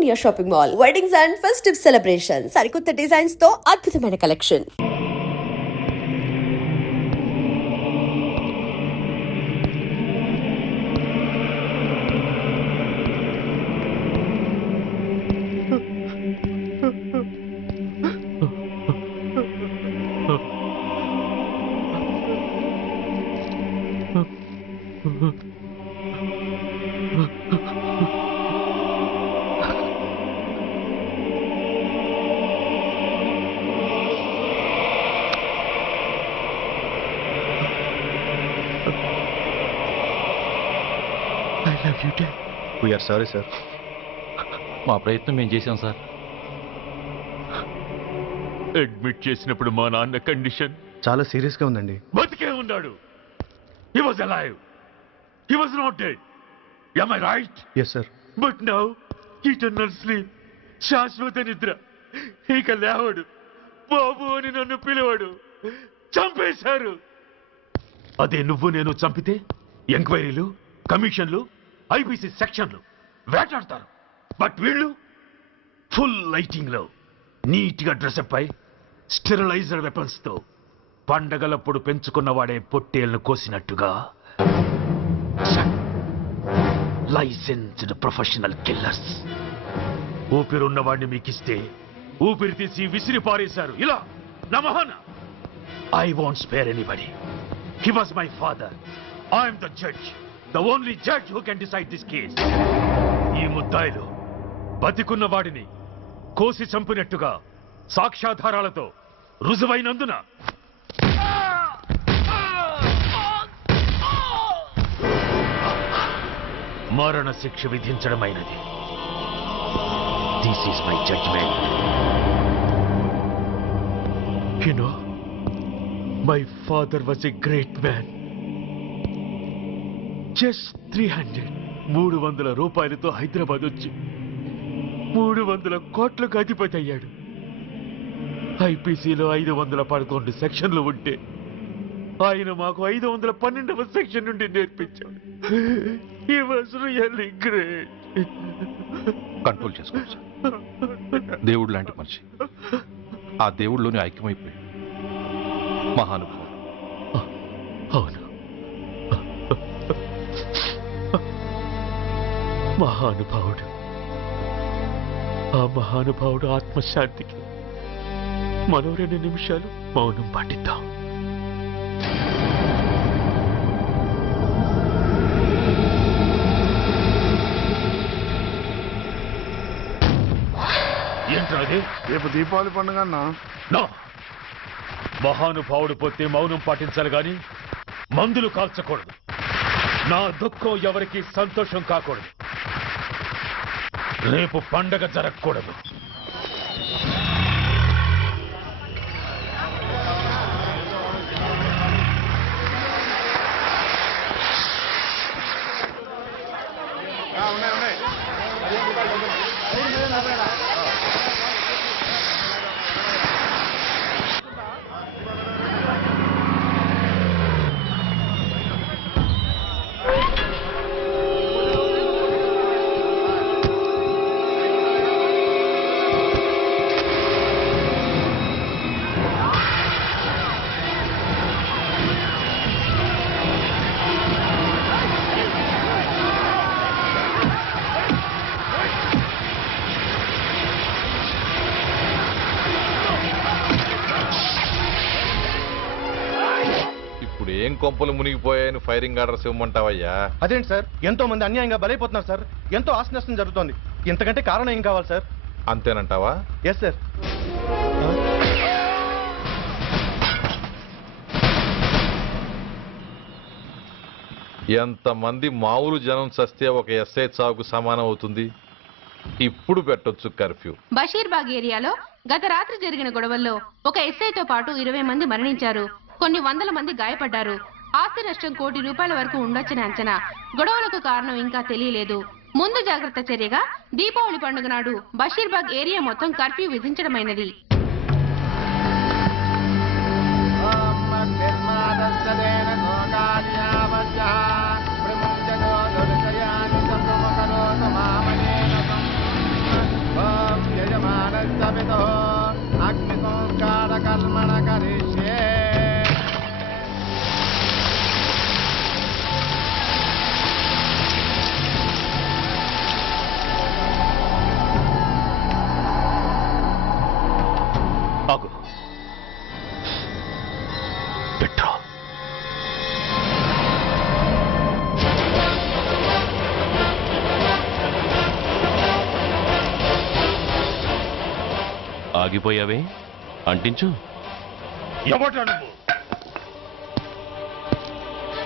Pioneer Shopping Mall, weddings and festive celebrations. సరికొత్త designs తో అద్భుతమైన collection. I love you, Dad. We are sorry, sir. మా ప్రయత్నం మేము చేశాం సార్. అడ్మిట్ చేసినప్పుడు మా నాన్న కండిషన్ చాలా సీరియస్ గా ఉందండి. బతికే ఉన్నాడు. He was alive. He was not dead. Am I right? Yes, sir. But now, eternal sleep. శాశ్వత నిద్ర. ఇక లేవడు. బాబు అని నన్ను పిలవడు. చంపేశారు. అదే నువ్వు నేను చంపితే ఎంక్వైరీలు, కమిషన్లు, ఐపీసీ సెక్షన్లు వేటాడతారు. బట్ వీళ్ళు ఫుల్ లైటింగ్ లో నీట్ గా డ్రెస్అప్ అయి స్టెరిలైజర్ వెపన్స్ తో పండగలప్పుడు పెంచుకున్నవాడే పొట్టేళ్లను కోసినట్టుగా లైసెన్స్డ్ ప్రొఫెషనల్ కిల్లర్స్. ఊపిరున్నవాడిని మీకిస్తే ఊపిరి తీసి విసిరి పారేశారు. ఇలా నమహన. I want spare anybody. He was my father. I'm the judge. The only judge who can decide this case. ఈ ముద్దాయిలు బతికున్న వాడిని కోసి చంపినట్టుగా సాక్ష్యాధారాలతో రుజువైనందున మరణ శిక్ష విధించడమైనది. This is my judgment. You know, my father was a great man. Just 300 రూపాయలతో హైదరాబాద్ వచ్చి 300 కోట్లకు అధిపతి అయ్యాడు. ఐపీసీలో 511 సెక్షన్లు ఉంటే ఆయన మాకు 512వ సెక్షన్ నుండి నేర్పించాడు. He was really great. Control చేసుకోవచ్చు. దేవుడు లాంటి మనిషి. ఆ దేవుడిలోని ఐక్యమైపోయాడు. మహానుభావుడు. అవును, మహానుభావుడు. ఆ మహానుభావుడు ఆత్మశాంతికి మరో 2 నిమిషాలు మౌనం పాటిద్దాం. ఏంట్రాది? రేపు దీపావళి పండుగ అన్నా. మహానుభావుడు పోతే మౌనం పాటించాలి గాని మందులు కాల్చకూడదు. నా దుఃఖం ఎవరికి సంతోషం కాకూడదు. రేపు పండగ జరగకూడదు. ఏం కొంపలు మునిగిపోయాయని ఫైరింగ్ ఆర్డర్స్ ఇవ్వమంటావయ్యా? అదేంటి సార్, ఎంతో మంది అన్యాయంగా బలైపోతున్నారు సార్. ఎంతో ఆస్తి నష్టం జరుగుతోంది. ఇంతకంటే కారణం ఏం కావాలి సార్? అంతేనంటావా? Yes sir. ఎంతమంది మామూలు జనం చస్తే ఒక ఎస్ఐ చావుకు సమానం అవుతుంది. ఇప్పుడు పెట్టొచ్చు కర్ఫ్యూ. బషీర్బాగ్ ఏరియాలో గత రాత్రి జరిగిన గొడవల్లో ఒక ఎస్ఐతో పాటు 20 మంది మరణించారు. కొన్ని వందల మంది గాయపడ్డారు. ఆస్తి నష్టం ₹1 కోటి వరకు ఉండొచ్చని అంచనా. గొడవలకు కారణం ఇంకా తెలియలేదు. ముందు జాగ్రత్త చర్యగా దీపావళి పండుగ నాడు బషీర్బాగ్ ఏరియా మొత్తం కర్ఫ్యూ విధించడమైనది. ఆగిపోయావే అంటించు. ఎవడ్రా నువ్వు?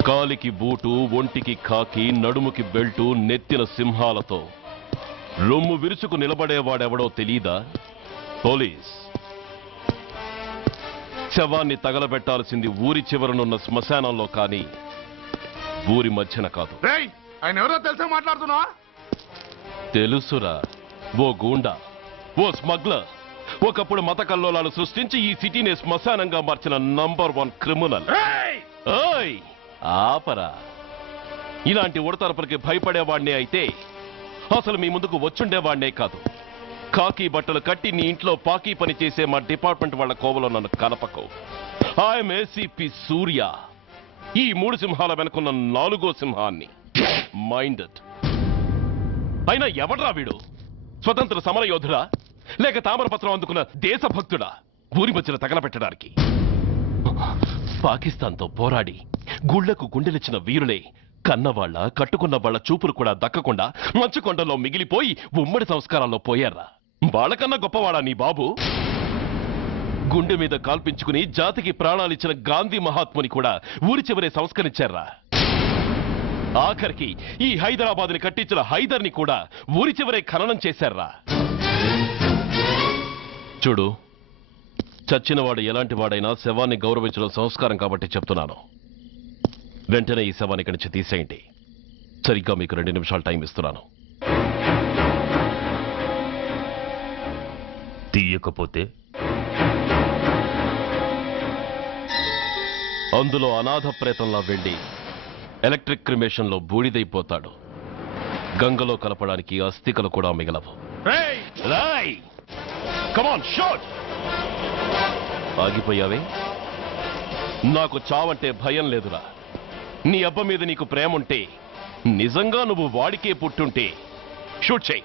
కాలికి బూటు, ఒంటికి కాకి, నడుముకి బెల్టు, నెత్తిన సింహాలతో రొమ్ము విరుచుకు నిలబడేవాడెవడో తెలీదా? పోలీస్. శవాన్ని తగలబెట్టాల్సింది ఊరి చివరనున్న శ్మశానంలో కానీ ఊరి మధ్యన కాదు. ఆయన ఎవరో తెలుసా మాట్లాడుతున్నావా? తెలుసురా, ఓ గూండా, ఓ స్మగ్లర్, ఒకప్పుడు మత కల్లోలాలు సృష్టించి ఈ సిటీని శ్మశానంగా మార్చిన నంబర్ 1 క్రిమినల్. ఓయ్ ఆపరా. ఇలాంటి ఉడతరపులకి భయపడేవాణ్ణే అయితే అసలు మీ ముందుకు వచ్చుండేవాణ్ణే కాదు. కాకి బట్టలు కట్టి నీ ఇంట్లో పాకీ పని చేసే మా డిపార్ట్మెంట్ వాళ్ళ కోవలో నన్ను కలపకు. ఐఎమ్ ఏసీపీ సూర్య, ఈ 3 సింహాల వెనుకున్న 4వ సింహాన్ని. మైండెడ్. అయినా ఎవడ్రా వీడు? స్వతంత్ర సమరయోధుడా లేక తామరపత్రం అందుకున్న దేశభక్తుడా ఊరి మధ్యన తగలబెట్టడానికి? పాకిస్తాన్తో పోరాడి గుళ్లకు గుండెలిచ్చిన వీరులే కన్నవాళ్ల కట్టుకున్న వాళ్ల చూపులు కూడా దక్కకుండా మంచుకొండలో మిగిలిపోయి ఉమ్మడి సంస్కారాల్లో పోయారా? వాళ్ళకన్నా గొప్పవాడా నీ బాబు? గుండె మీద కాల్పించుకుని జాతికి ప్రాణాలిచ్చిన గాంధీ మహాత్ముని కూడా ఊరి చివరే సంస్కరించారా? ఆఖరికి ఈ హైదరాబాద్ని కట్టించిన హైదర్ని కూడా ఊరి చివరే ఖననం చేశారా? చూడు, చచ్చినవాడు ఎలాంటి వాడైనా శవాన్ని గౌరవించడం సంస్కారం కాబట్టి చెప్తున్నాను. వెంటనే ఈ శవాన్ని ఇక్కడి నుంచి తీసేయండి. సరిగ్గా మీకు 2 నిమిషాలు టైం ఇస్తున్నాను. తీయకపోతే అందులో అనాథ ప్రేతంలా వెళ్లి ఎలక్ట్రిక్ క్రిమేషన్లో బూడిదైపోతాడు. గంగలో కలపడానికి అస్థికలు కూడా మిగలవు. రాయ్! Come on, shoot! ఆగిపోయావే? నాకు చావంటే భయం లేదురా. నీ అబ్బ మీద నీకు ప్రేమ ఉంటే, నిజంగా నువ్వు వాడికే పుట్టుంటే షూట్ చేయి.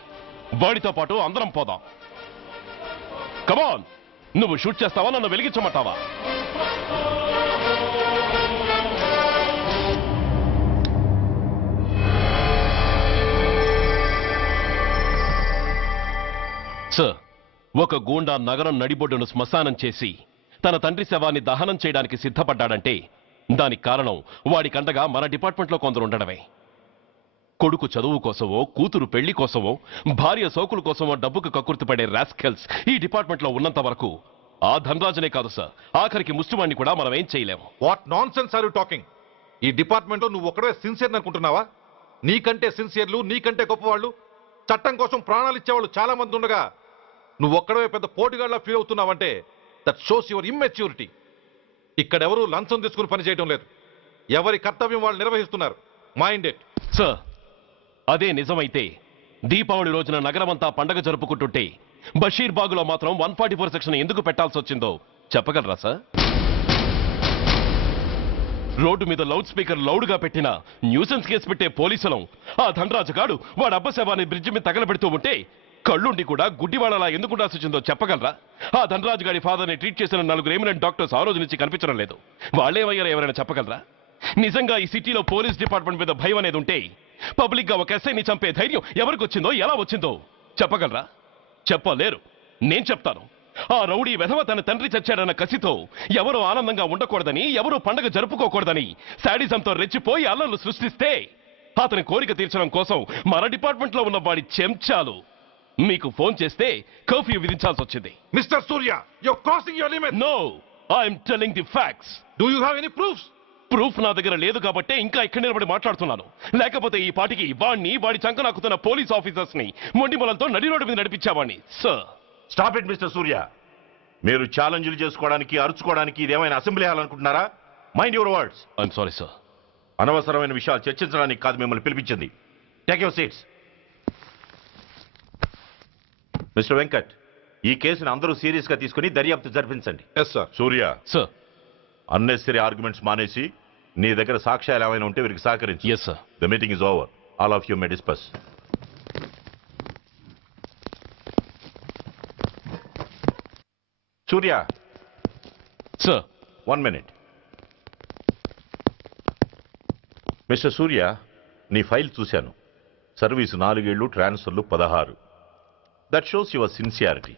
వాడితో పాటు అందరం పోదాం. కమాన్, నువ్వు షూట్ చేస్తావా, నన్ను వెలిగించమంటావా? సార్, ఒక గూండా నగరం నడిబొడ్డును శ్మశానం చేసి తన తండ్రి శవాన్ని దహనం చేయడానికి సిద్ధపడ్డాడంటే దానికి కారణం వాడికండగా మన డిపార్ట్మెంట్లో కొందరు ఉండడమే. కొడుకు చదువు కోసమో, కూతురు పెళ్లి కోసమో, భార్య సోకుల కోసమో డబ్బుకు కక్కుర్తిపడే రాస్కెల్స్ ఈ డిపార్ట్మెంట్లో ఉన్నంత వరకు ఆ ధనరాజునే కాదు సార్, ఆఖరికి ముష్టివాణ్ణి కూడా మనం ఏం చేయలేము. What nonsense are you talking? ఈ డిపార్ట్మెంట్ లో నువ్వు ఒక్కడే సిన్సియర్ అనుకుంటున్నావా? నీకంటే సిన్సియర్లు, నీకంటే గొప్పవాళ్ళు, చట్టం కోసం ప్రాణాలు ఇచ్చేవాళ్ళు చాలా మంది ఉండగా నువ్వు ఒక్కడే పెద్ద పోటీగాళ్ళ ఫీల్ అవుతున్నావంటే దట్ షోస్ యువర్ ఇమ్మెచ్యూరిటీ. ఇక్కడెవరూ లంచం తీసుకుని పనిచేయడం లేదు. ఎవరి కర్తవ్యం వాళ్ళు నిర్వహిస్తున్నారు. Mind it. సార్, అదే నిజమైతే దీపావళి రోజున నగరమంతా పండగ జరుపుకుంటుంటే బషీర్బాగులో మాత్రం 144 సెక్షన్ ఎందుకు పెట్టాల్సి వచ్చిందో చెప్పగలరా సార్? రోడ్డు మీద లౌడ్ స్పీకర్ లౌడ్గా పెట్టిన న్యూసెన్స్ కేసు పెట్టే పోలీసులం ఆ ధనరాజు గాడు వాడు అబ్బ శవాన్ని బ్రిడ్జి మీద తగలబెడుతూ ఉంటే కళ్ళుండి కూడా గుడ్డివాడలా ఎందుకు ఉండాల్సి వచ్చిందో చెప్పగలరా? ఆ ధనరాజు గారి ఫాదర్ని ట్రీట్ చేసిన 4 ఎమినెంట్ డాక్టర్స్ ఆ రోజు నుంచి కనిపించడం లేదు. వాళ్ళేమయ్యారో ఎవరైనా చెప్పగలరా? నిజంగా ఈ సిటీలో పోలీస్ డిపార్ట్మెంట్ మీద భయం అనేది ఉంటే పబ్లిక్ గా ఒక ఎస్ఐని చంపే ధైర్యం ఎవరికి వచ్చిందో, ఎలా వచ్చిందో చెప్పగలరా? చెప్పలేరు. నేను చెప్తాను. ఆ రౌడీ వెధవ తన తండ్రి చచ్చాడన్న కసితో ఎవరూ ఆనందంగా ఉండకూడదని, ఎవరూ పండగ జరుపుకోకూడదని శాడిజంతో రెచ్చిపోయి అల్లర్లు సృష్టిస్తే అతని కోరిక తీర్చడం కోసం మన డిపార్ట్మెంట్ లో ఉన్న వాడి చెంచాలు మీకు ఫోన్ చేస్తే కర్ఫ్యూ విధించాల్సి వచ్చింది. Mister Surya, you are crossing your limit. No, I'm telling the facts. Do you have any proofs? Proof నా దగ్గర లేదు కాబట్టే ఇంకా ఇక్కడ నిలబడి మాట్లాడుతున్నాను. లేకపోతే ఈ పాటికి వాడి చంక నాకుతున్న పోలీస్ ఆఫీసర్స్ ని మొండిమొలంతో నడి రోడ్డు మీద నడిపించావాణ్ణి. Sir, stop it mister Surya. మీరు ఛాలెంజ్లు చేసుకోవడానికి, అరుచుకోవడానికి ఇదేమైనా అసెంబ్లీ హాల్ అనుకుంటున్నారా? Mind your words. I'm sorry sir. అనవసరమైన విషయాలు చర్చించడానికి కాదు మిమ్మల్ని పిలిపించింది. Take your seats. Mister Venkat, ఈ కేసును అందరూ సీరియస్ గా తీసుకుని దర్యాప్తు జరిపించండి. Yes sir. Surya, sir. Unnecessary arguments మానేసి నీ దగ్గర సాక్ష్యాలు ఏమైనా ఉంటే వీరికి సహకరించి. Yes sir. The meeting is over. All of you may discuss. Surya, sir. 1 minute. Mister సూర్య, నీ ఫైల్ చూశాను. సర్వీసు 4 ఏళ్లు, ట్రాన్స్ఫర్లు 16. That shows your sincerity.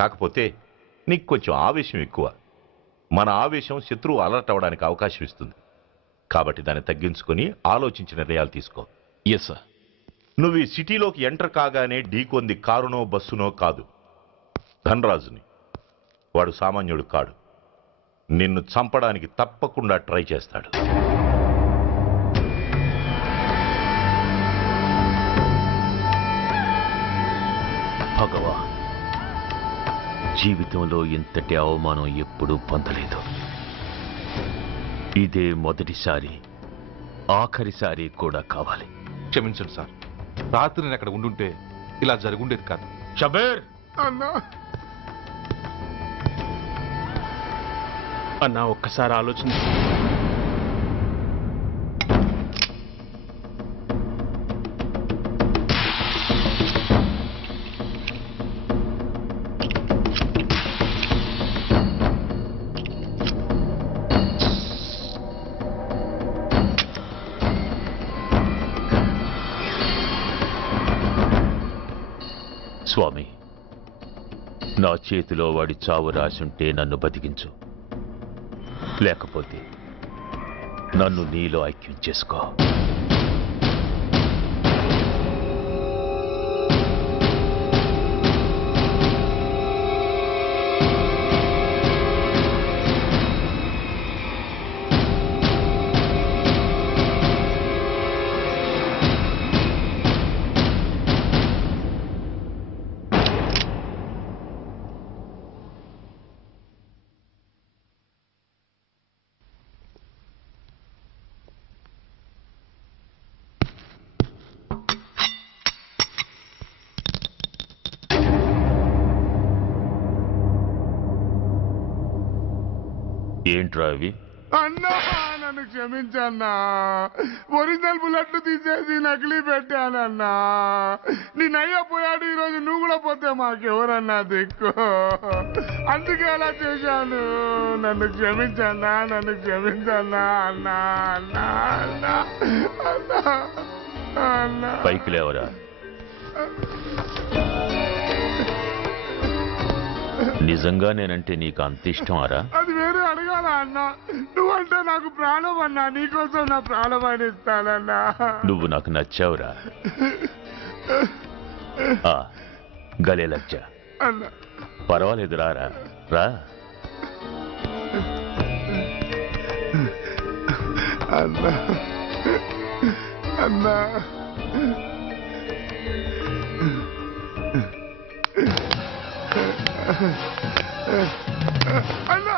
కాకపోతే నీకు కొంచెం ఆవేశం ఎక్కువ. మన ఆవేశం శత్రువు అలర్ట్ అవ్వడానికి అవకాశం ఇస్తుంది. కాబట్టి దాన్ని తగ్గించుకొని ఆలోచించి నిర్ణయాలు తీసుకో. Yes sir. నువ్వు ఈ సిటీలోకి ఎంటర్ కాగానే ఢీకొంది కారునో బస్సునో కాదు, ధనరాజుని. వాడు సామాన్యుడు కాడు. నిన్ను చంపడానికి తప్పకుండా ట్రై చేస్తాడు. భగవాన్, జీవితంలో ఇంతటి అవమానం ఎప్పుడూ పొందలేదు. ఇదే మొదటిసారి, ఆఖరిసారి కూడా కావాలి. క్షమించండి సార్, రాత్రి నేను అక్కడ ఉండుంటే ఇలా జరుగుండేది కాదు. షబీర్ అన్నా అన్నా ఒక్కసారి ఆలోచన. స్వామి, నా చేతిలో వాడి చావు రాసుంటే నన్ను బతికించు, లేకపోతే నన్ను నీలో ఐక్యం చేసుకో. ఏంట్రా అవి? అన్నా నన్ను క్షమించన్నా. ఒరిజినల్ బుల్లెట్లు తీసేసి నకిలీ పెట్టానన్నా. నేనయ్యా పోయాడు, ఈరోజు నువ్వు కూడా పోతే మాకెవరన్నా దిక్కు. అందుకే అలా చేశాను. నన్ను క్షమించన్నా, నన్ను క్షమించన్నా అన్నా అన్నా అన్నా అన్నా అన్నా. పైకి లేవరా. నిజంగా నేనంటే నీకు అంత ఇష్టం అరా? అది వేరే అడగాల అన్నా. నువ్వంటే నాకు ప్రాణం అన్నా. నీకోసం నా ప్రాణం అని ఇస్తానన్నా. నువ్వు నాకు నచ్చావురా. గలే లజ్జ. అన్నా పర్వాలేదు, రారా రా. అన్నా అన్నా అన్నా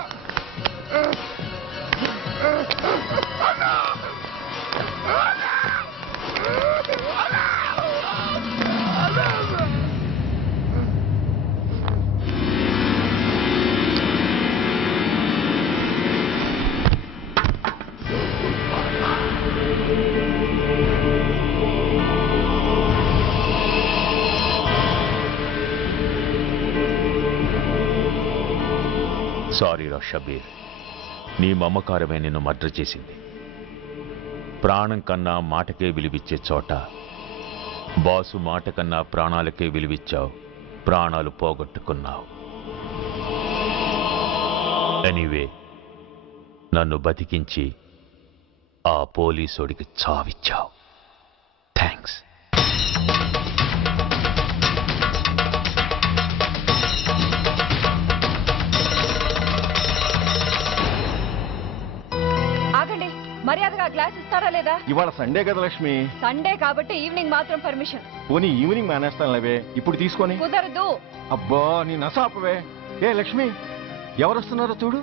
సారీ రా షబీర్, నీ మమకారమే నిన్ను మర్డర్ చేసింది. ప్రాణం కన్నా మాటకే విలువిచ్చే చోట బాసు మాట కన్నా ప్రాణాలకే విలువిచ్చావు. ప్రాణాలు పోగొట్టుకున్నావు. ఎనీవే, నన్ను బతికించి ఆ పోలీసోడికి చావిచ్చావు. థ్యాంక్స్. ఆగండి, మర్యాదగా గ్లాస్ ఇస్తారా లేదా? ఇవాళ సండే కదా లక్ష్మి. సండే కాబట్టి ఈవినింగ్ మాత్రం పర్మిషన్. పోనీ ఈవినింగ్ మానేస్తానులేవే, ఇప్పుడు తీసుకొని. కుదరదు. అబ్బా నీ నసాపవే. ఏ లక్ష్మి, ఎవరు వస్తున్నారో చూడు.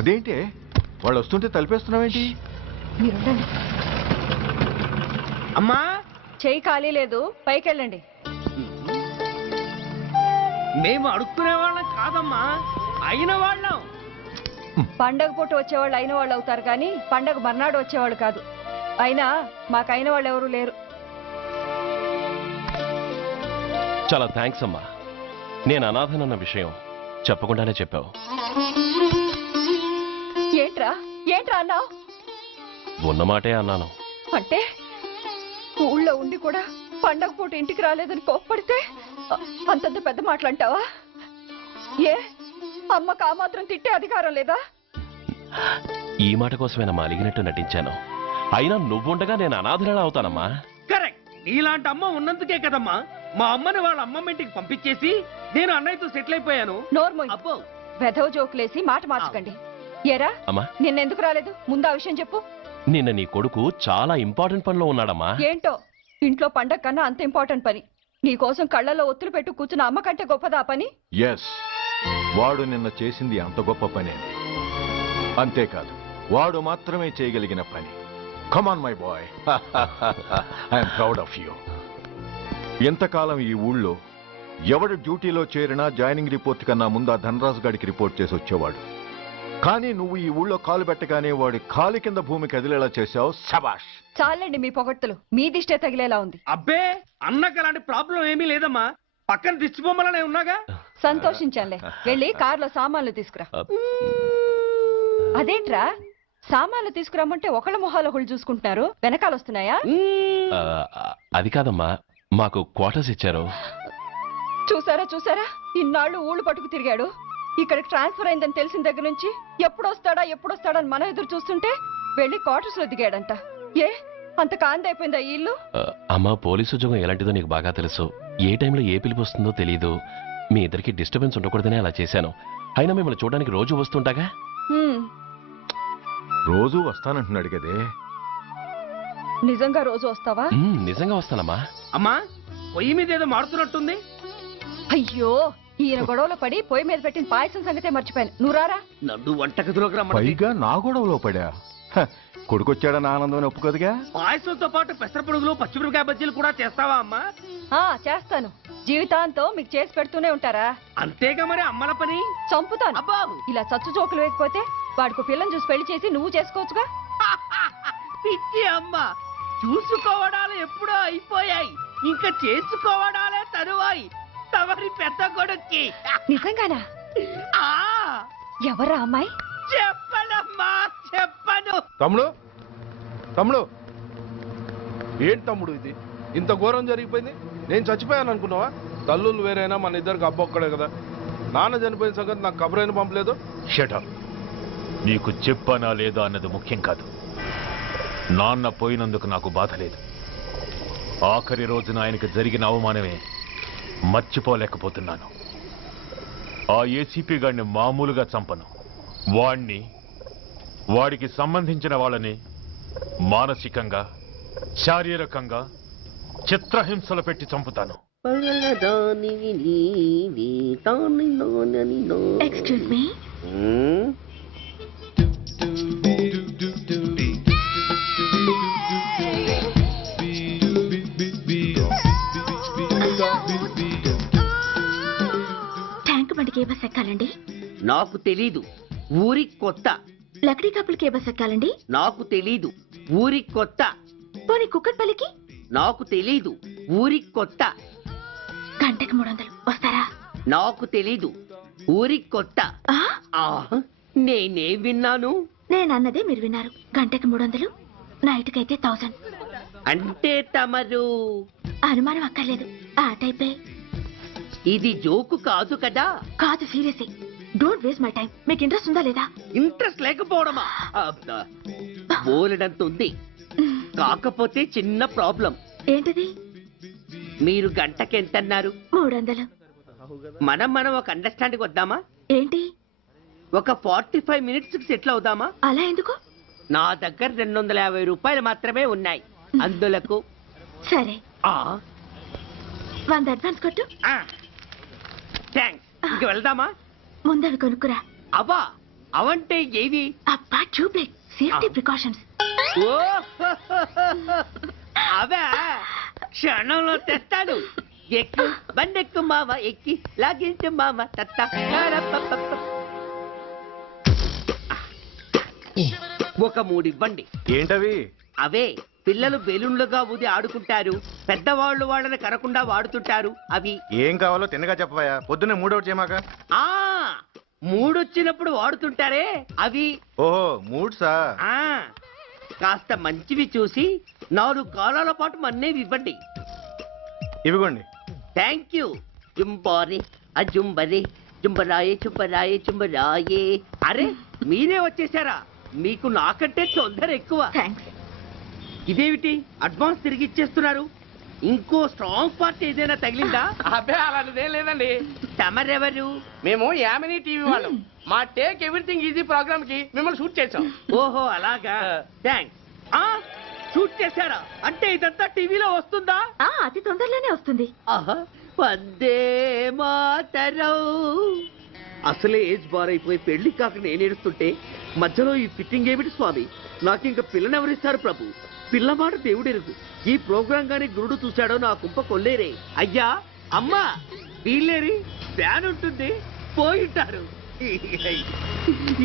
అదేంటి వాళ్ళు వస్తుంటే తలిపేస్తున్నావేంటి? మీరుండండి. అమ్మా, చెయ్యి ఖాళీ లేదు, పైకెళ్ళండి. మేము అడుక్కునే వాళ్ళం కాదమ్మా, అయిన వాళ్ళం. పండగ పూట వచ్చేవాళ్ళు అయిన వాళ్ళు అవుతారు కానీ పండగ మర్నాడు వచ్చేవాళ్ళు కాదు. అయినా మాకైన వాళ్ళు ఎవరూ లేరు. చాలా థ్యాంక్స్ అమ్మా. నేను అనాథనన్న విషయం చెప్పకుండానే చెప్పావు. ఏంట్రా ఏంట్రా అన్నావు? ఉన్నమాటే అన్నాను. అంటే ఊళ్ళో ఉండి కూడా పండగ పూట ఇంటికి రాలేదని కోప్పడితే అంతంత పెద్ద మాటలంటావా? ఏ అమ్మకు ఆ మాత్రం తిట్టే అధికారం లేదా? ఈ మాట కోసమేనమ్మా అలిగినట్టు నటించాను. అయినా నువ్వుండగా నేను అనాథలా అవుతానమ్మా. కరెక్ట్. నీలాంటి అమ్మ ఉన్నందుకే కదమ్మా మా అమ్మని వాళ్ళ అమ్మమ్మ ఇంటికి పంపించేసి నేను అన్నయ్యతో సెటిల్ అయిపోయాను. నోర్మోయ్, అబ్బో వెధవ జోకులేసి మాట మార్చకండి. ఏరా అమ్మా, నిన్నెందుకు రాలేదు? ముందు ఆ విషయం చెప్పు. నిన్న నీ కొడుకు చాలా ఇంపార్టెంట్ పనిలో ఉన్నాడమ్మా. ఏంటో ఇంట్లో పండగ కన్నా అంత ఇంపార్టెంట్ పని. నీ కోసం కళ్ళల్లో ఒత్తులు పెట్టు కూర్చున్న అమ్మ కంటే గొప్పదా ఆ పని? ఎస్, వాడు నిన్న చేసింది అంత గొప్ప పనే. అంతేకాదు, వాడు మాత్రమే చేయగలిగిన పని. Come on my boy, I'm proud of you. ఎంతకాలం ఈ ఊళ్ళో ఎవడు డ్యూటీలో చేరినా జాయినింగ్ రిపోర్ట్ కన్నా ముందు ఆ ధనరాజు గారికి రిపోర్ట్ చేసి వచ్చేవాడు. కానీ నువ్వు ఈ ఊళ్ళో కాలు పెట్టగానే వాడి కాలి కింద భూమి కదిలేలా చేశావు. శబాష్. చాలండి మీ పొగడ్తలు. మీ దిష్టే తగిలేలా ఉంది. అబ్బే అన్నకు అలాంటి ప్రాబ్లం ఏమీ లేదమ్మా. పక్కన దిష్టి బొమ్మలనే ఉన్నాగా. సంతోషించాలే. వెళ్ళి కారులో సామాన్లు తీసుకురా. అదేంట్రా సామాన్లు తీసుకురామంటే ఒకళ్ళ మొహాలు ఒకళ్ళు చూసుకుంటున్నారు, వెనకాల వస్తున్నాయా? అది కాదమ్మా, మాకు క్వార్టర్స్ ఇచ్చారు. చూసారా చూసారా, ఇన్నాళ్ళు ఊళ్ళు పట్టుకు తిరిగాడు. ఇక్కడికి ట్రాన్స్ఫర్ అయిందని తెలిసిన దగ్గర నుంచి ఎప్పుడొస్తాడని మనం ఎదురు చూస్తుంటే వెళ్ళి క్వార్టర్స్ లో దిగాడంట. ఏ అంత కాందైపోయిందా ఈ ఇల్లు? అమ్మా, పోలీసు ఉద్యోగం ఎలాంటిదో నీకు బాగా తెలుసు. ఏ టైంలో ఏ పిలుపు వస్తుందో తెలీదు. మీ ఇద్దరికి డిస్టర్బెన్స్ ఉండకూడదనే అలా చేశాను. అయినా మిమ్మల్ని చూడడానికి రోజు వస్తుంటాగా. రోజు వస్తానంటున్నాడు కదే. నిజంగా రోజు వస్తావా? నిజంగా వస్తానమ్మా. అమ్మా, పొయ్యి మీద ఏదో మారుతున్నట్టుంది. అయ్యో, ఈయన గొడవలో పడి పొయ్యి మీద పెట్టిన పాయసం సంగతే మర్చిపోయాను. నువ్వు రారా. నన్ను వంటగదిలోకి రమ్మని. పైగా నా గొడవలో పడా. కొడుకొచ్చాడని ఆనందం ఒప్పుకోదుగా. పాయసంతో పాటు పెసరపొడుగులు పచ్చిమిరపకాయ బజ్జీలు కూడా చేస్తావా అమ్మా? చేస్తాను. జీవితాంతం మీకు చేసి పెడుతూనే ఉంటారా? అంతేగా మరి అమ్మల పని. చంపుతాను. అబ్బా, ఇలా చచ్చు జోకులు వేయకపోతే వాడికి పిల్లని చూసి పెళ్లి చేసి నువ్వు చేసుకోవచ్చుగా. పిచ్చి అమ్మ, చూసుకోవడాలు ఎప్పుడో అయిపోయాయి, ఇంకా చేసుకోవడాలే తరువాయి. తమరి పెద్ద కొడుక్కి. నిజంగానా? ఎవరా అమ్మాయి? చెప్పనమ్మా, చెప్పను. తమ్ముడు ఏంటి తమ్ముడు ఇది? ఇంత ఘోరం జరిగిపోయింది. నేను చచ్చిపోయాను అనుకున్నావా? తల్లులు వేరైనా మన ఇద్దరికి అబ్బొక్కడే కదా. నాన్న చనిపోయిన సంగతి నాకు కబురైన పంపలేదు. షటప్. నీకు చెప్పనా లేదా అన్నది ముఖ్యం కాదు. నాన్న పోయినందుకు నాకు బాధ లేదు. ఆఖరి రోజున ఆయనకు జరిగిన అవమానమే మర్చిపోలేకపోతున్నాను. ఆ ఏసీపీ గాడిని మామూలుగా చంపను. వాడికి సంబంధించిన వాళ్ళని మానసికంగా, శారీరకంగా చిత్రహింసలు పెట్టి చంపుతాను. Excuse me. ట్యాంక్ బండికి ఏ బస్ ఎక్కాలండి? నాకు తెలీదు, ఊరి కొత్త. లక్డీ కప్పులకి ఏ బస్ ఎక్కాలండి? నాకు తెలీదు, ఊరి కొత్త. పోనీ కుక్కట్పల్లికి? నాకు తెలీదు, ఊరి కొత్త. గంటకి 300 వస్తారా? నాకు తెలీదు, ఊరి కొత్త. నేనే విన్నాను. నేనన్నదే మీరు విన్నారు. గంటకి 300, నైట్కైతే 1000. అంటే తమరు అనుమానం అక్కర్లేదు, ఆ టైపే. ఇది జోకు కాదు కదా? కాదు, serious. Don't waste my time. మీకు ఇంట్రెస్ట్ ఉందా లేదా? ఇంట్రెస్ట్ లేకపోవడమా? బోలెడంత ఉంది. కాకపోతే చిన్న ప్రాబ్లం. ఏంటిది? మీరు గంటకి ఎంత అన్నారు? 300. మనం ఒక అండర్స్టాండింగ్ వద్దామా? ఏంటి? ఒక 45 మినిట్స్ కి సెటిల్ అవుదామా? అలా ఎందుకు? నా దగ్గర 250 రూపాయలు మాత్రమే ఉన్నాయి. అందులకు సరే, 100 అడ్వాన్స్ కొట్టు. థ్యాంక్స్. ఇంక వెళ్దామా? ముందవి కొనుక్కురా. అబ్బా, అవంటే ఏవి? అబ్బా, ట్యూబ్లైట్, సేఫ్టీ ప్రికాషన్స్. అవే క్షణంలో తెస్తాను. ఎక్కు, బండెక్కు మావ, ఎక్కి లాగించు మావ. ఒక 3 ఇవ్వండి. ఏంటవి? అవే పిల్లలు బెలూన్లుగా ఊది ఆడుకుంటారు, పెద్దవాళ్ళు వాళ్ళని కరకుండా వాడుతుంటారు. అవి ఏం కావాలో తిన్నగా చెప్పవా? పొద్దున్నే మూడోటి చేయమాక. మూడొచ్చినప్పుడు వాడుతుంటారే అవి. ఓహో మూడ్సా? ఆ కాస్త మంచివి చూసి 4 కాలాల పాటు మన్నేవి ఇవ్వండి. ఇవిగోండి. Thank you. జుంబారే అజుంబరే జుంబరాయే చుంబరాయే చుంబరాయే. అరే మీరే వచ్చేసారా? మీకు నాకంటే తొందర ఎక్కువ. ఇదేమిటి అడ్వాన్స్ తిరిగి ఇచ్చేస్తున్నారు? ఇంకో స్ట్రాంగ్ పార్టీ ఏదైనా తగిలిందా? అబ్బే అలాంటిదేం లేదండి. తమరెవరు? మేము యామినీ టీవీ వాళ్ళం. మా టేక్ ఎవ్రీథింగ్ ఈజీ ప్రోగ్రామ్ కి మిమ్మల్ని షూట్ చేసాం. ఓహో అలాగా, థ్యాంక్స్. షూట్ చేశారా? అంటే ఇదంతా టీవీలో వస్తుందా? అతి తొందరలోనే వస్తుంది. ఆహా, వందే మాతరం. అసలే ఏజ్ బార్ అయిపోయి పెళ్లి కాక నేను ఏడుస్తుంటే మధ్యలో ఈ ఫిట్టింగ్ ఏమిటి స్వామి? నాకు ఇంకా పిల్లనెవరిస్తారు ప్రభు? పిల్లమాట దేవుడెరుగు. ఈ ప్రోగ్రాం గాని గురుడు చూశాడో నా కుంప కొల్లేరే. అయ్యా అమ్మా వీళ్ళేరి ఫ్యాన్ ఉంటుంది పోయింటారు.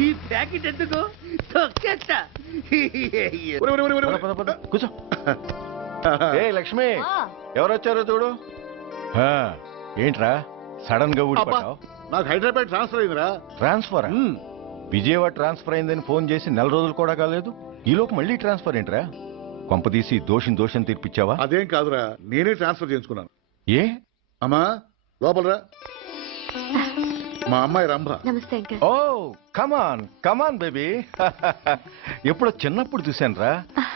ఈ ప్యాకెట్ ఎందుకు తొక్కేస్తా. కూర్చో. ఏ లక్ష్మి, ఎవరొచ్చారో చూడు. ఏంట్రా సడన్ గా ఊడిపడ్డావు? నాకు హైదరాబాద్ ట్రాన్స్ఫర్ అయిందిరా. ట్రాన్స్ఫర్? విజయవాడ ట్రాన్స్ఫర్ అయిందని ఫోన్ చేసి 4 రోజులు కూడా కాలేదు. ఈలోపు మళ్ళీ ట్రాన్స్ఫర్ ఏంట్రా? కొంపదీసి దోషం తీర్పిచ్చావా? అదేం కాదురా, నేనే ట్రాన్స్ఫర్ చేయించుకున్నాను. ఏ అమ్మా లోపలరా. మా అమ్మాయి రంభ. నమస్తే. Oh come on baby. ఎప్పుడో చిన్నప్పుడు చూశాను రా.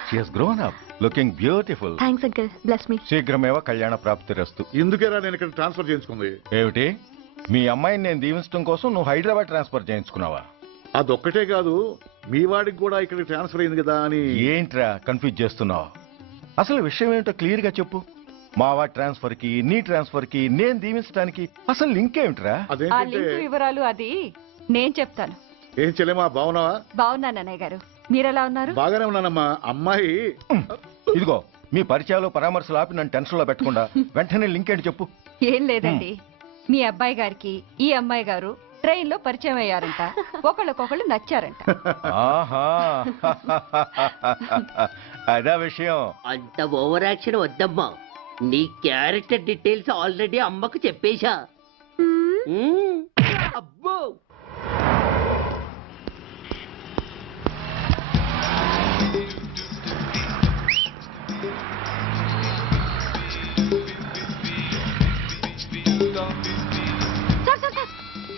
She has grown up, looking beautiful. Thanks uncle, bless me. శీఘ్రమేవ కళ్యాణ ప్రాప్తిరస్తు. ఇందుకేరా నేను ఇక్కడ ట్రాన్స్ఫర్ చేయించుకుంది. ఏమిటి, మీ అమ్మాయిని నేను దీవించడం కోసం నువ్వు హైదరాబాద్ ట్రాన్స్ఫర్ చేయించుకున్నావా? అదొక్కటే కాదు, మీ వాడికి కూడా ఇక్కడికి ట్రాన్స్ఫర్ అయింది కదా అని. ఏంట్రా కన్ఫ్యూజ్ చేస్తున్నావు? అసలు విషయం ఏంటో క్లియర్ గా చెప్పు. మా వాడి ట్రాన్స్ఫర్ కి నీ ట్రాన్స్ఫర్ కి నేను దీవించడానికి అసలు లింక్ ఏమిట్రా? అదేంటంటే వివరాలు అది నేను చెప్తాను. ఏం చెల్లెమా, బాగున్నావా? బాగున్నాను అన్నయ్య గారు, మీరెలా ఉన్నారు? బాగానే ఉన్నానమ్మా. అమ్మాయి ఇదిగో మీ పరిచయాలు పరామర్శలు ఆపి నన్ను టెన్షన్ లో పెట్టకుండా వెంటనే లింక్ ఏంటి చెప్పు. ఏం లేదండి, మీ అబ్బాయి గారికి ఈ అమ్మాయి గారు ట్రైన్ లో పరిచయం అయ్యారంట. ఒకళ్ళకొకళ్ళు నచ్చారంట. ఆహా, అదా విషయం. అంత ఓవర్ యాక్షన్ వద్దమ్మా. నీ క్యారెక్టర్ డీటెయిల్స్ ఆల్రెడీ అమ్మకు చెప్పేశా. అబ్బో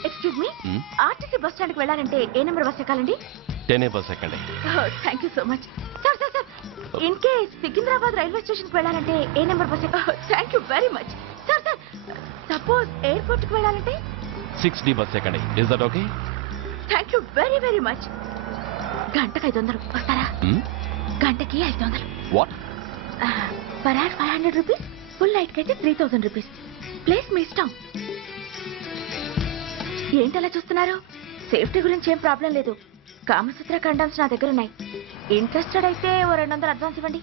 excuse me, RTC bus stand కి వెళ్ళాలంటే ఏ నెంబర్ బస్ ఎక్కాలండి? 10 బస్ ఎక్కండి. Thank you so much. Sir sir sir, in case Secunderabad railway station కి వెళ్ళాలంటే ఏ నెంబర్ బస్ ఎక్కాలి? Thank you very much. Sir sir, suppose airport కి వెళ్ళాలంటే 6D బస్ ఎక్కండి. Is that okay? Thank you very very much. గంటకి 500 వస్తారా? గంటకి 500. What? Per hour 500 rupees, full night కి అయితే 3000 రూపీస్. ప్లేస్ మీ ఇష్టం. ఏంటలా చూస్తున్నారు? సేఫ్టీ గురించి ఏం ప్రాబ్లం లేదు. కామసూత్ర కండమ్స్ నా దగ్గర ఉన్నాయి. ఇంట్రెస్టెడ్ అయితే ఓ 200 అడ్వాన్స్ ఇవ్వండి.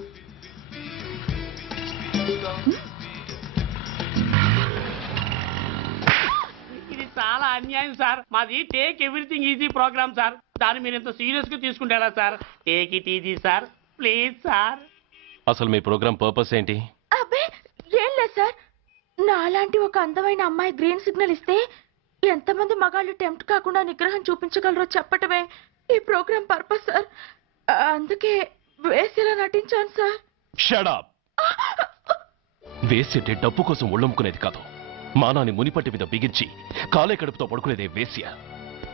ఇది చాలా అన్యాయం సార్. మాది take everything easy program sir. దాన్ని మీరు ఇంత సీరియస్ గా తీసుకుంటారా sir? Take it easy sir, please sir. అసలు మీ ప్రోగ్రామ్ పర్పస్ ఏంటి? అబ్బే ఏం లేదు సార్, నాలాంటి ఒక అందమైన అమ్మాయి గ్రీన్ సిగ్నల్ ఇస్తే ఎంతమంది మగాళ్ళు టెంప్ట్ కాకుండా నిగ్రహం చూపించగలరో చెప్పటమే ఈ ప్రోగ్రామ్ పర్పస్ సార్. అందుకే వేసిలా నటించాను సార్. Shut up. వేసి డబ్బు కోసం ఒళ్ళమ్ముకునేది కాదు. మానాన్ని మునిపట్టి మీద బిగించి కాలే కడుపుతో పడుకునేదే వేశ్య.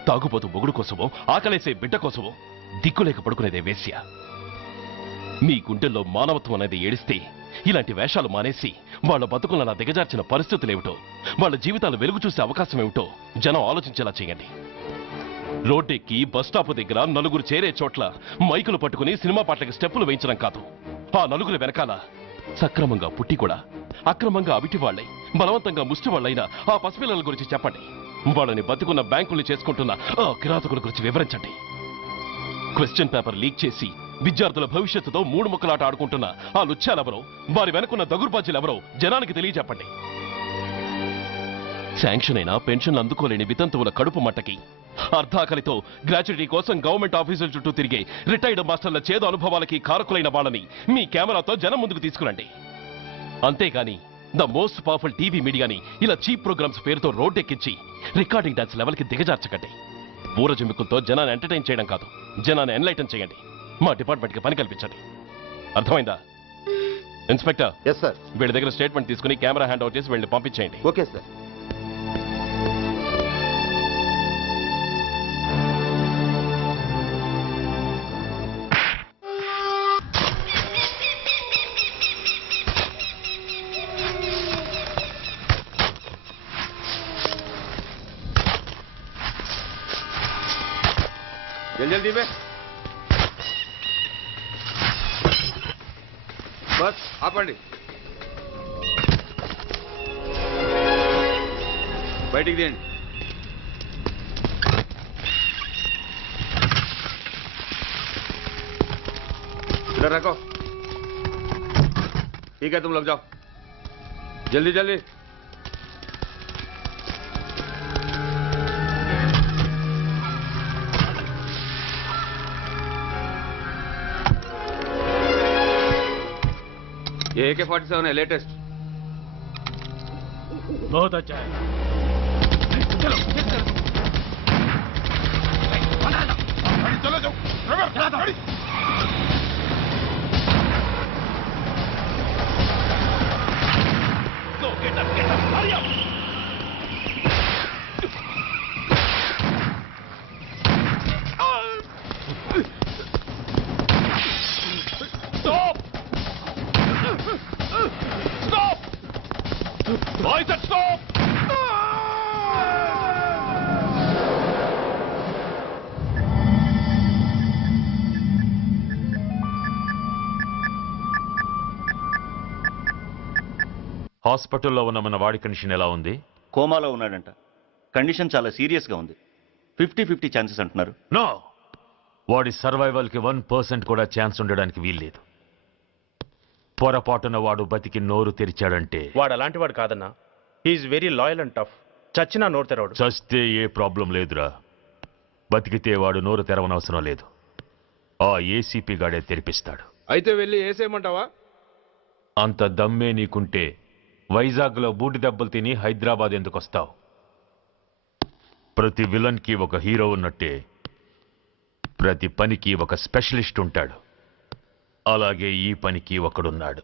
తాగుపోతూ మొగుడు కోసమో ఆకలేసే బిడ్డ కోసమో దిక్కులేక పడుకునేదే వేశ్య. మీ గుండెల్లో మానవత్వం అనేది ఏడిస్తే ఇలాంటి వేషాలు మానేసి వాళ్ళ బతుకులను అలా దిగజార్చిన పరిస్థితులేమిటో, వాళ్ళ జీవితాలు వెలుగు చూసే అవకాశం ఏమిటో జనం ఆలోచించేలా చేయండి. రోడ్డెక్కి బస్టాప్ దగ్గర నలుగురు చేరే చోట్ల మైకులు పట్టుకుని సినిమా పాటలకి స్టెప్పులు వేయించడం కాదు. ఆ నలుగురు వెనకాల సక్రమంగా పుట్టి కూడా అక్రమంగా అవిటి వాళ్ళై బలవంతంగా ముష్టి వాళ్ళైన ఆ పసిపిల్లల గురించి చెప్పండి. వాళ్ళని బతుకున్న బ్యాంకుల్ని చేసుకుంటున్న ఆ కిరాతకుల గురించి వివరించండి. క్వశ్చన్ పేపర్ లీక్ చేసి విద్యార్థుల భవిష్యత్తుతో 3 ముక్కలాట ఆడుకుంటున్న ఆ లుచ్చాలెవరో, వారి వెనుకున్న దగుర్బాజీలెవరో జనానికి తెలియజెప్పండి. శాంక్షన్ అయినా పెన్షన్లు అందుకోలేని వితంతువుల కడుపు మట్టకి, అర్ధాకలితో గ్రాట్యుటీ కోసం గవర్నమెంట్ ఆఫీసుల చుట్టూ తిరిగే రిటైర్డ్ మాస్టర్ల చేదు అనుభవాలకి కారకులైన వాళ్ళని మీ కెమెరాతో జనం ముందుకు తీసుకురండి. అంతేగాని ద మోస్ట్ పవర్ఫుల్ టీవీ మీడియాని ఇలా చీప్ ప్రోగ్రామ్స్ పేరుతో రోడ్డెక్కించి రికార్డింగ్ డాన్స్ లెవెల్కి దిగజార్చకండి. ఊర జిమ్మికులతో జనాన్ని ఎంటర్టైన్ చేయడం కాదు, జనాన్ని ఎన్లైటన్ చేయండి. మా డిపార్ట్మెంట్కి పని కల్పించండి. అర్థమైందా? Inspector, yes sir. వీళ్ళ దగ్గర స్టేట్మెంట్ తీసుకుని కెమెరా హ్యాండ్ అవుట్ చేసి వీళ్ళని పంపించేయండి. Okay sir. जल्दी में बस ఆపండి. బయటికి తీయండి. इधर रखो. ठीक है, तुम लोग जाओ. जल्दी जल्दी. ये AK-47 है, लेटेस्ट. बहुत अच्छा है. चलो चलो जाओ. Go, get up, hurry up. Stop! Stop! I said stop! హాస్పిటల్లో ఉన్న మన వాడి కండిషన్ ఎలా ఉంది? కోమాలో ఉన్నాడంట. కండిషన్ చాలా సీరియస్గా ఉంది. 50-50 ఛాన్సెస్ అంటున్నారు. నో, వాడి సర్వైవల్కి 1% కూడా ఛాన్స్ ఉండడానికి వీల్లేదు. పొరపాటున వాడు బతికి నోరు తెరిచాడంటే వాడు అలాంటి వాడు కాదన్నా. He's very loyal and tough. చచ్చినా నోరు తెరవడు. చస్తే ఏ ప్రాబ్లం లేదురా. బతికితే వాడు నోరు తెరవనవసరం లేదు. ఆ ఏసీపీ గాడే తెరిపిస్తాడు. అయితే వెళ్ళి వేసేయమంటావా? అంత దమ్మే నీకుంటే వైజాగ్లో బూటి దెబ్బలు తిని హైదరాబాద్ ఎందుకు వస్తావు? ప్రతి విలన్కి ఒక హీరో ఉన్నట్టే ప్రతి పనికి ఒక స్పెషలిస్ట్ ఉంటాడు. అలాగే ఈ పనికి ఒకడున్నాడు.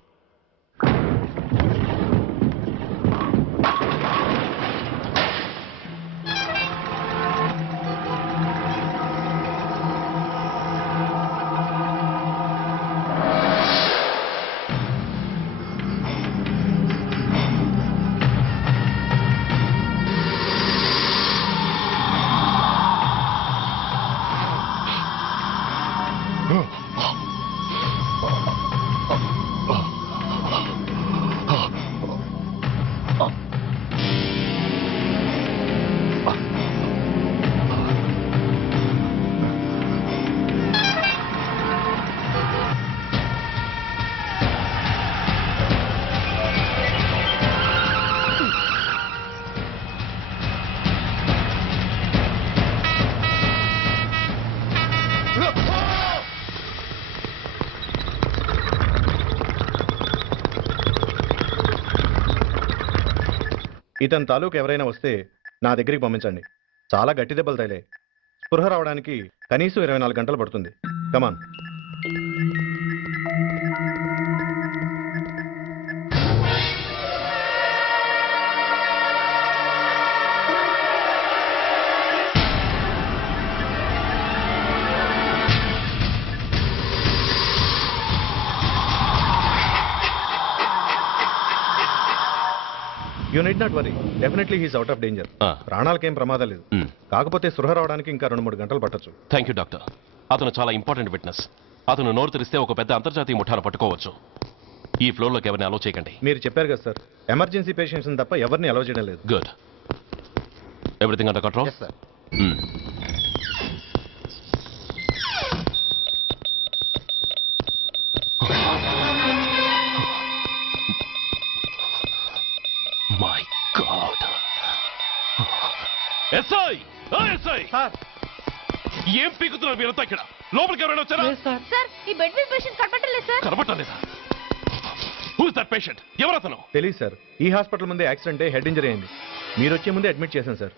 ఇతని తాలూకు ఎవరైనా వస్తే నా దగ్గరికి పంపించండి. చాలా గట్టి దెబ్బలు తగిలే. స్పృహ రావడానికి కనీసం 24 గంటలు పడుతుంది. Come on. You need not worry. Definitely he's out of danger. ప్రాణాలకేం ప్రమాదం లేదు. కాకపోతే స్పృహ రావడానికి ఇంకా 2-3 గంటలు పట్టొచ్చు. Thank you doctor. అతను చాలా ఇంపార్టెంట్ విట్నెస్. అతను నోరు తెరిస్తే ఒక పెద్ద అంతర్జాతీయ ముఠాను పట్టుకోవచ్చు. ఈ ఫ్లోర్లోకి ఎవరిని అలో చేయకండి. మీరు చెప్పారు కదా సార్, ఎమర్జెన్సీ పేషెంట్స్ తప్ప ఎవరిని అలో చేయడం లేదు. Good. Everything under control? Yes sir. My god. SI! SI! ఏం పీకుతున్నారు మీరంతా ఇక్కడ? లోపలికి ఎవరైనా వచ్చారా? సార్, ఈ బెడ్ మీద పేషెంట్ కనపడలేదు సార్. కనపడలేదా? Who is that patient? ఎవరతను? తెలియదు సార్. ఈ హాస్పిటల్ ముందే యాక్సిడెంట్ హెడ్ ఇంజరీ అయింది. మీరు వచ్చే ముందే అడ్మిట్ చేశాను sir.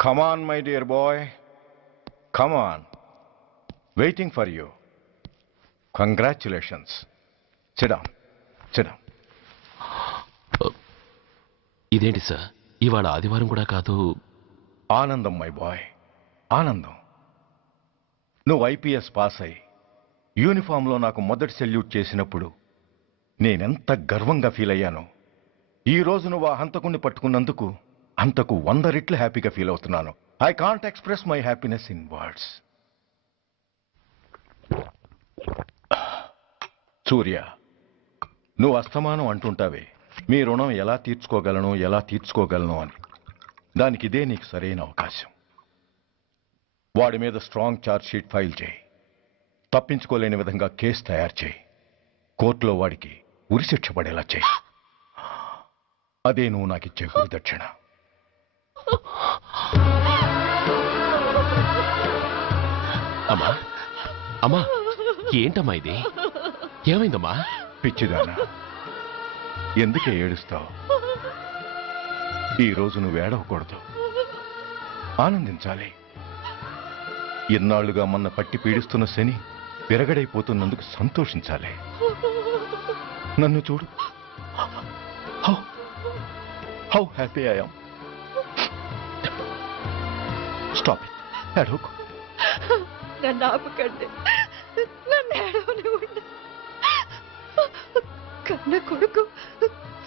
Come on, my dear boy. Come on. Waiting for you. Congratulations. Sit down. Sit down. ఇదేంటి సార్, ఇవాళ ఆదివారం కూడా కాదు. ఆనందం మై బాయ్, ఆనందం. నువ్వు ఐపీఎస్ పాస్ అయి యూనిఫామ్లో నాకు మొదటి సెల్యూట్ చేసినప్పుడు నేనెంత గర్వంగా ఫీల్ అయ్యానో, ఈ రోజు నువ్వు ఆ హంతకుణ్ణి పట్టుకున్నందుకు అంతకు 100 రెట్లు హ్యాపీగా ఫీల్ అవుతున్నాను. I can't express my happiness in words. Surya, నువ్వు అస్తమానం అంటుంటావే మీ రుణం ఎలా తీర్చుకోగలను అని. దానికి ఇదే నీకు సరైన అవకాశం. వాడి మీద స్ట్రాంగ్ ఛార్జ్ షీట్ ఫైల్ చేయి. తప్పించుకోలేని విధంగా కేసు తయారు చేయి. కోర్టులో వాడికి ఉరిశిక్ష పడేలా చేయి. అదే నువ్వు నాకిచ్చే గురుదక్షిణ. అమ్మా, అమ్మా, ఏంటమ్మా ఇది? ఏమైందమ్మా? పిచ్చిదానా, ఎందుకే ఏడుస్తావు? ఈరోజు నువ్వు ఏడవకూడదు, ఆనందించాలి. ఇన్నాళ్లుగా మన పట్టి పీడిస్తున్న శని విరగడైపోతున్నందుకు సంతోషించాలి. నన్ను చూడు, how happy I am. Stop it, ఏడవకు. నన్ను ఆపకండి, నన్ను ఏడవనివ్వండి. కన్న కొడుకు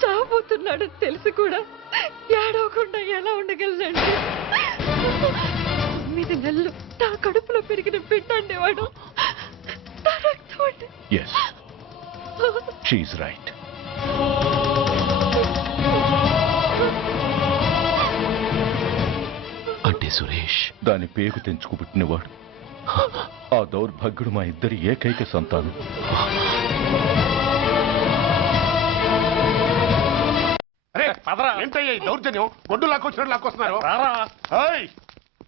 చావబోతున్నాడని తెలిసి కూడా ఏడవకుండా ఎలా ఉండగలనండి? 9 నెలలు నా కడుపులో పెరిగిన బిడ్డ అండేవాడు. నా రక్తం అండి. Yes, she's right. అంటే సురేష్ దాని పేగు తెంచుకు పుట్టినవాడు. ఆ దౌర్భాగ్యుడు మా ఇద్దరి ఏకైక సంతానం. ఏంటయ్యా ఈ దౌర్జన్యం? గొడ్డు లాక్కొచ్చినట్టు లాక్కొస్తున్నారు.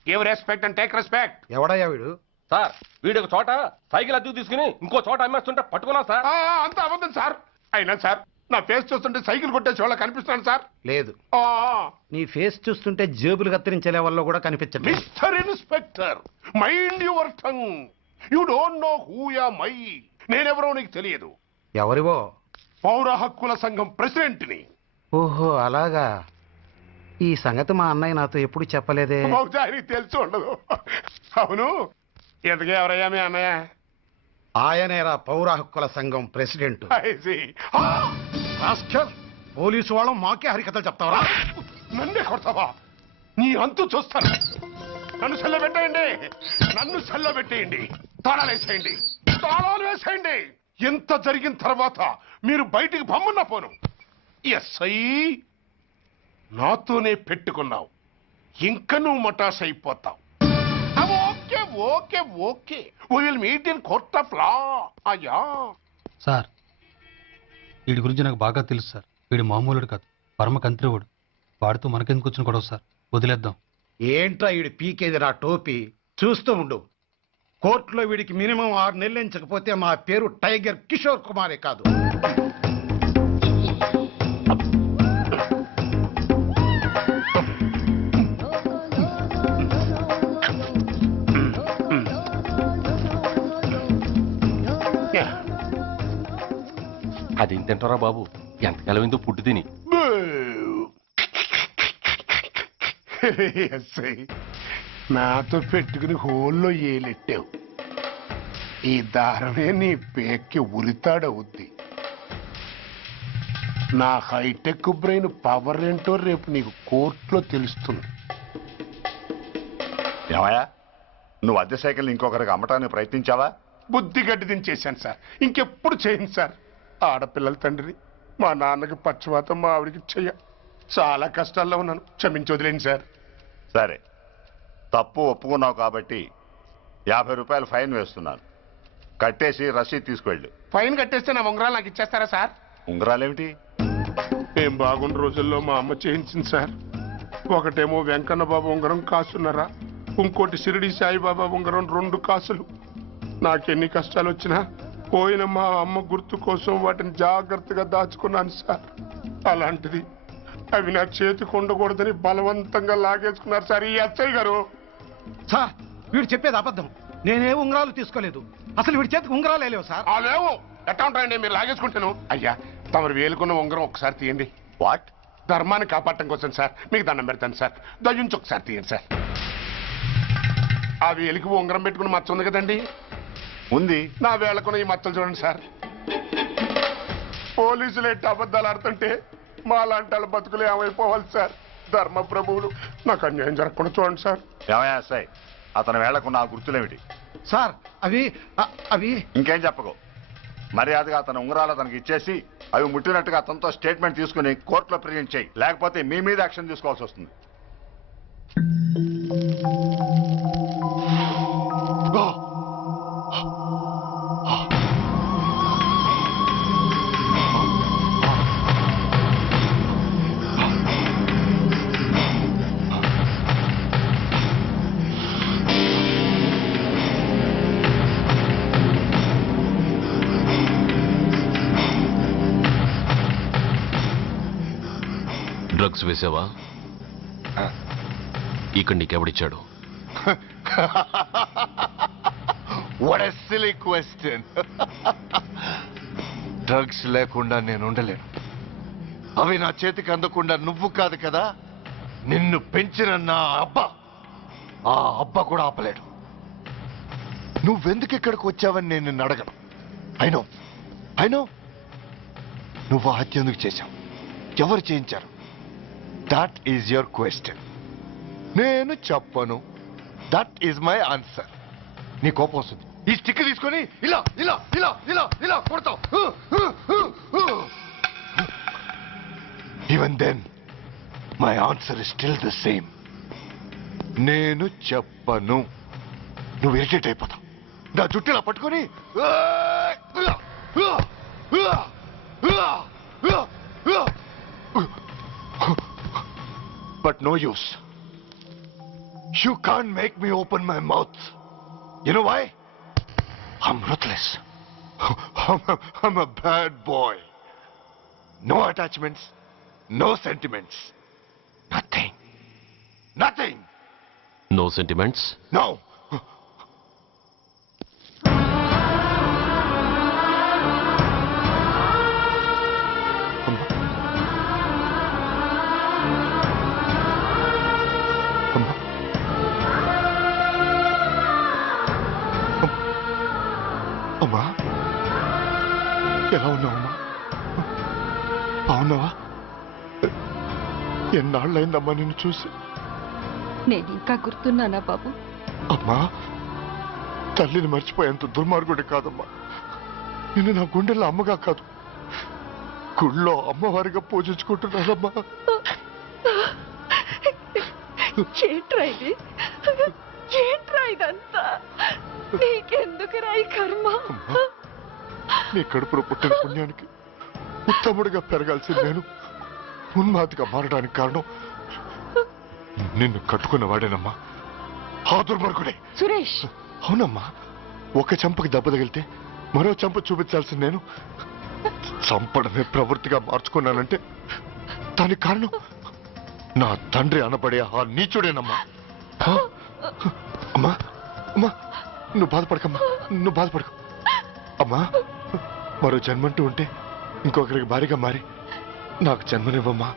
Give respect and take respect. ఎవడయ్యా వీడు? సార్, వీడు ఒక చోట సైకిల్ అద్దెకు తీసుకుని ఇంకో చోట అమ్మేస్తుంటే పట్టుకున్నాం సార్. అంత అబద్ధం సార్. అయినా సార్, నా ఫేస్ చూస్తుంటే సైకిల్ కొట్టేసి వాళ్ళ కనిపిస్తున్నాను సార్. లేదు, నీ ఫేస్ చూస్తుంటే జేబులు కత్తిరించే లెవెల్లో కూడా కనిపించట్లేదు. Mister inspector, mind your tongue. You don't know who am I. నేనెవరో నీకు తెలియదు. ఎవరివో? పౌర హక్కుల సంఘం ప్రెసిడెంట్ని. ఓహో, అలాగా. ఈ సంగతి మా అన్నయ్య నాతో ఎప్పుడు చెప్పలేదే. బహుశా ఆయనకి తెలిసి ఉండదు. అవును, ఎందుకే ఎవరయ్యా మీ అన్నయ్య? ఆయనేరా పౌర హక్కుల సంఘం ప్రెసిడెంట్. పోలీసు వాళ్ళం మాకే హరికథలు చెప్తావరా? నన్నే కొడతావా? నీ అంతు చూస్తాను. నన్ను సెల్ల పెట్టేయండి, నన్ను సెల్ల పెట్టేయండి. తాళాలు వేసేయండి, తాళాలు వేసేయండి. ఎంత జరిగిన తర్వాత మీరు బయటికి పమ్మన్నా పోను. ఎస్ఐ, నాతోనే పెట్టుకున్నావు, ఇంకా నువ్వు మటాస్ అయిపోతావు. Okay okay okay, will meet in court of law. అయ్యా సార్, వీడి గురించి నాకు బాగా తెలుసు సార్. వీడు మామూలుడు కాదు, పరమ కంత్రివుడు. వాడితో మనకెందుకు వచ్చిన గొడవ సార్? వదిలేద్దాం. ఏంట్రా వీడి పీకేది నా టోపీ? చూస్తూ ఉండు. కోర్టులో వీడికి మినిమం 6 నెలలు ఎంచకపోతే మా పేరు టైగర్ కిషోర్ కుమారే కాదు. అదేం తింటారా బాబు, ఎంతకాలం ఎందుకు పుట్టు తిని. ఎస్ఐ, నాతో పెట్టుకుని హోల్లో ఏలెట్టావు. ఈ దారమే నీ పేక్కి ఉరితాడవుద్ది. నా హైటెక్ బ్రెయిన్ పవర్ ఏంటో రేపు నీకు కోర్టులో తెలుస్తుంది. ఏమయ్యా, నువ్వు అద్దె సైకిల్ ఇంకొకరికి అమ్మటానికి ప్రయత్నించావా? బుద్ధి గడ్డి దించేశాను సార్, ఇంకెప్పుడు చేయను సార్. ఆడపిల్లల తండ్రిని, మా నాన్నకి పక్షవాతం, మా ఆవిడికి చెయ్య. చాలా కష్టాల్లో ఉన్నాను, క్షమించి వదిలేండి సార్. సరే, తప్పు ఒప్పుకున్నావు కాబట్టి 50 రూపాయలు ఫైన్ వేస్తున్నాను. కట్టేసి రసీదు తీసుకువెళ్ళు. ఫైన్ కట్టేస్తే నా ఉంగరాలు నాకు ఇచ్చేస్తారా సార్? ఉంగరాలేమిటి? ఏం బాగున్న రోజుల్లో మా అమ్మ చేయించింది సార్. ఒకటేమో వెంకన్న బాబు ఉంగరం కాసున్నరా, ఇంకోటి షిరిడి సాయిబాబా ఉంగరం 2 కాసులు. నాకెన్ని కష్టాలు వచ్చినా పోయిన మా అమ్మ గుర్తు కోసం వాటిని జాగ్రత్తగా దాచుకున్నాను సార్. అలాంటిది అవి నా చేతికి ఉండకూడదని బలవంతంగా లాగేసుకున్నారు సార్ ఈ ఎస్ఐ గారు. సార్, వీడు చెప్పేది అబద్ధం. నేనే ఉంగరాలు తీసుకోలేదు. అసలు వీడి చేతికి ఉంగరాలు లేవు సార్. లేవు, ఎట్టా ఉంటాయండి, మీరు లాగేసుకుంటాను. అయ్యా, తమరు వేలుకున్న ఉంగరం ఒకసారి తీయండి. వాట్? ధర్మాన్ని కాపాడటం కోసం సార్, మీకు దండం పెడతాను సార్. దయ్యుంచి ఒకసారి తీయండి సార్. ఆ వేలికి ఉంగరం పెట్టుకుని మచ్చ ఉంది కదండి? ఉంది. నా వేళకున్న ఈ మచ్చలు చూడండి సార్. పోలీసులు ఎట్టి అబద్ధాలు ఆడుతుంటే మా లాంటి వాళ్ళ బతుకులు ఏమైపోవాలి సార్? ధర్మ ప్రభువులు, నాకు అన్యాయం జరగకుండా చూడండి సార్. ఏమయ్యా సాయి, అతని వేళకున్న ఆ గుర్తులేమిటి? సార్, అవి ఇంకేం చెప్పకు. మర్యాదగా అతని ఉంగరాలు అతనికి ఇచ్చేసి అవి ముట్టినట్టుగా అతనితో స్టేట్మెంట్ తీసుకుని కోర్టులో ప్రెజెంట్ చేయి. లేకపోతే మీ మీద యాక్షన్ తీసుకోవాల్సి వస్తుంది. డ్రగ్స్ వేసావా? ఇక్కడ నీకెవడిచ్చాడు? What a silly question. Drugs లేకుండా నేను ఉండలేను. అవి నా చేతికి అందకుండా నువ్వు కాదు కదా, నిన్ను పెంచిన నా అబ్బా, ఆ అబ్బా కూడా ఆపలేడు. నువ్వెందుకు ఇక్కడికి వచ్చావని నేను నిన్ను అడగను. అయినో నువ్వు ఆ హత్య ఎందుకు చేశావు? ఎవరు చేయించారు? That is your question. నేను చెప్పను. That is my answer. నీ కోపం వస్తుంది, ఈ స్టిక్ తీసుకొని ఇలా ఇలా ఇలా ఇలా ఇలా కొడతావు. Even then my answer is still the same. నేను చెప్పను. నువ్వు ఇరిటేట్ అయిపోతావు. నా జుట్టులా పట్టుకొని but no use. You can't make me open my mouth. You know why? I'm ruthless. I'm a bad boy. No attachments, no sentiments. Nothing. No sentiments? No. అమ్మా, ఎలా ఉన్నావమ్మా? బాగున్నావా? ఎన్నాళ్ళైందమ్మా నిన్ను చూసి? నేను ఇంకా గుర్తున్నానా బాబు? అమ్మా, తల్లిని మర్చిపోయేంత దుర్మార్గుడి కాదమ్మా. నిన్ను నా గుండెల్లో అమ్మగా కాదు, గుళ్ళో అమ్మవారిగా పూజించుకుంటున్నానమ్మా. ఏంట్రా ఇది? ఏంట్రా ఇదంతా? నీకెందుకు రాయి కర్మ? నీ కడుపులో పుట్టిన పుణ్యానికి ఉత్తముడిగా పెరగాల్సి నేను ఉన్మాదిగా మారడానికి కారణం నిన్ను కట్టుకున్న వాడేనమ్మా. ఆ దుర్మార్గుడే సురేష్. అవునమ్మా, ఒక చెంపకి దెబ్బ తగిలితే మరో చెంప చూపించాల్సి నేను చంపడమే ప్రవృత్తిగా మార్చుకున్నానంటే దానికి కారణం నా తండ్రి అనబడే ఆ నీచుడేనమ్మా. అమ్మా అమ్మా, నువ్వు బాధపడకమ్మా, నువ్వు బాధపడకు. అమ్మా, మరో జన్మంటూ ఉంటే ఇంకొకరికి భారీగా మారి నాకు జన్మనివ్వమ్మా.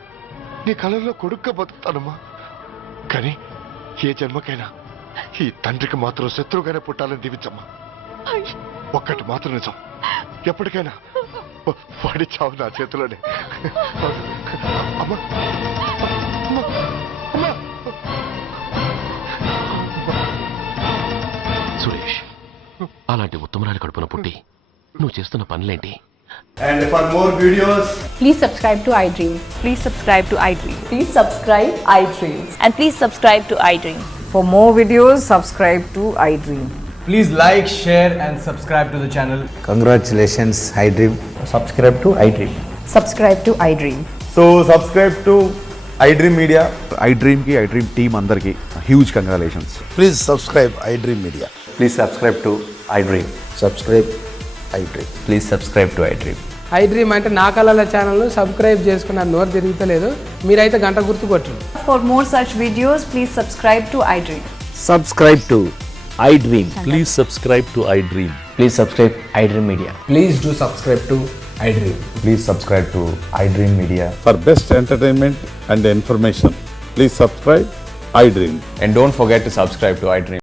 నీ కళల్లో కొడుగ్గా బతుకుతానమ్మా. కానీ ఏ జన్మకైనా ఈ తండ్రికి మాత్రం శత్రువుగానే పుట్టాలని దీవించమ్మా. ఒక్కటి మాత్రం నిజం, ఎప్పటికైనా వాడి చావు నా చేతిలోనే. అమ్మా సురేష్, అలాంటి ఉత్తమరాలి కడుపున పుట్టి నువ్వు చేస్తున్న పనులేంటి? And for more videos, please subscribe to iDream. Please subscribe to iDream. Please subscribe iDream. And please subscribe to iDream. For more videos, subscribe to iDream. please like, share and subscribe to the channel. Congratulations, iDream. Subscribe to iDream. Subscribe to iDream. So subscribe to iDream Media. iDream ki iDream team andarki huge congratulations. Please subscribe iDream Media. Please subscribe to iDream. Subscribe iDream. Please subscribe to iDream. iDream అంటే నా కళల channel subscribe చేసుకున్న నోరు తిరుగుతలేదు, మీరైతే గంట గుర్తు కొట్టండి. For more such videos, please subscribe to iDream. Subscribe to iDream. Please subscribe to iDream. Please subscribe iDream Media. Please do subscribe to iDream. Please subscribe to iDream Media. For best entertainment and information, please subscribe iDream. And don't forget to subscribe to iDream.